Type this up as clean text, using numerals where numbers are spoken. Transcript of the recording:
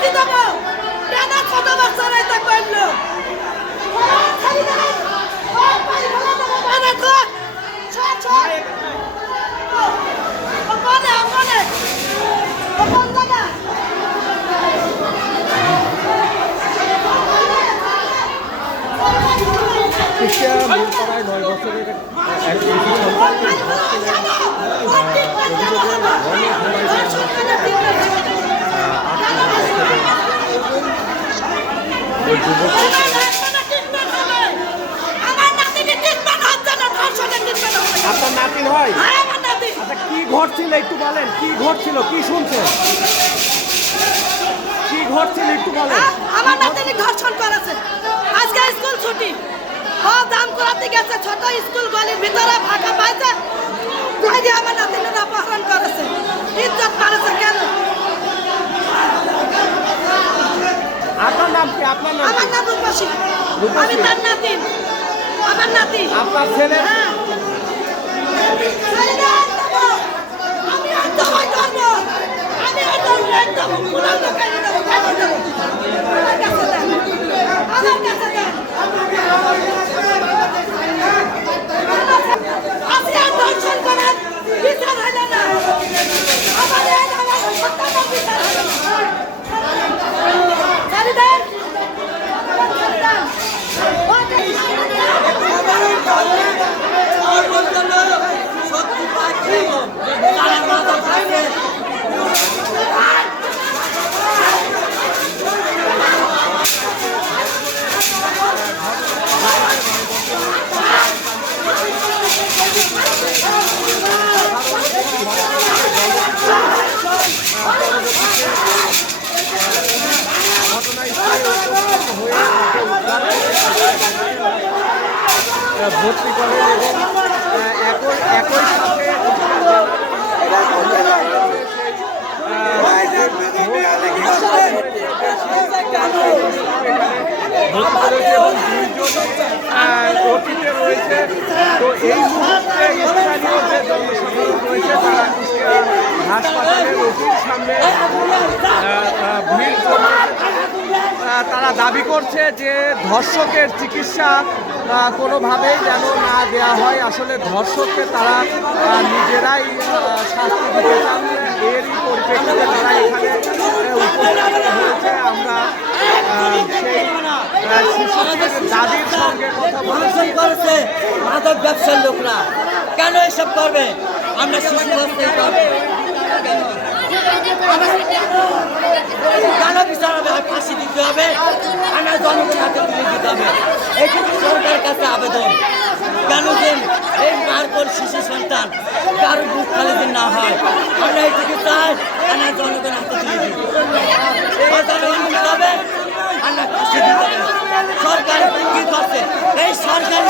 লাঠি দেবো কেন ছোট বাচ্চারা এটা করলো প্রায় 9 বছরের এক শিশু সন্তানকে আপনার নাতিন হয়? আচ্ছা, কি ঘটছিল একটু বলেন, কি ঘটছিল, কি শুনছেন, কি ঘটছিল একটু বলেন। আমার নাতিনি ধর্ষণ করেছে, আজকে স্কুল ছুটি, ও দাম করাতে গেছে, ছোট স্কুল গলির ভিতরে ফাঁকা পাইছে, আমার নাতিনিরা অপহরণ করেছে, ইজ্জত করেছে। কেন? আপনার নাম কি? আপনার নাম? আমার নাম রূপসী, আমি তার নাতিন, আমার নাতি। আপনার ছেলে? ভর্তি করেন এবং একই সাথে অতীতে রয়েছে। তো এই মুহূর্তে স্থানীয় যে জনসাধারণ রয়েছে তারা হাসপাতালের অতির সামনে ভিড় করে তারা দাবি করছে যে ধর্ষকের চিকিৎসা কোনোভাবেই যেন না দেওয়া হয়। আসলে ধর্ষককে তারা নিজেরাই শাস্তি দিতে চান, এরই পরিপ্রেক্ষিতে তারা এখানে উপস্থিত হয়েছে। আমরা সেই শিশুদের দাদির সঙ্গে কথা বলেছি। করেছে মাদক ব্যবসার লোকরা, কেন এসব করবে? আমরা শিশু অবস্থায় করবে কেন বিচার হবে? ফাঁসি দিতে হবে, আমরা জনগণের হাতে তুলে দিতে হবে। এটুকু সরকারের কাছে আবেদন। কেন যে এই মারপর শিশু সন্তান কারো বুক খালি দিন না হয়, আমরা এইটুকু চাই, আমরা জনগণের হাতে তুলে দিই। জনগণ দিতে হবে, আমরা ফাঁসি দিতে হবে। সরকার কি করছে? এই সরকার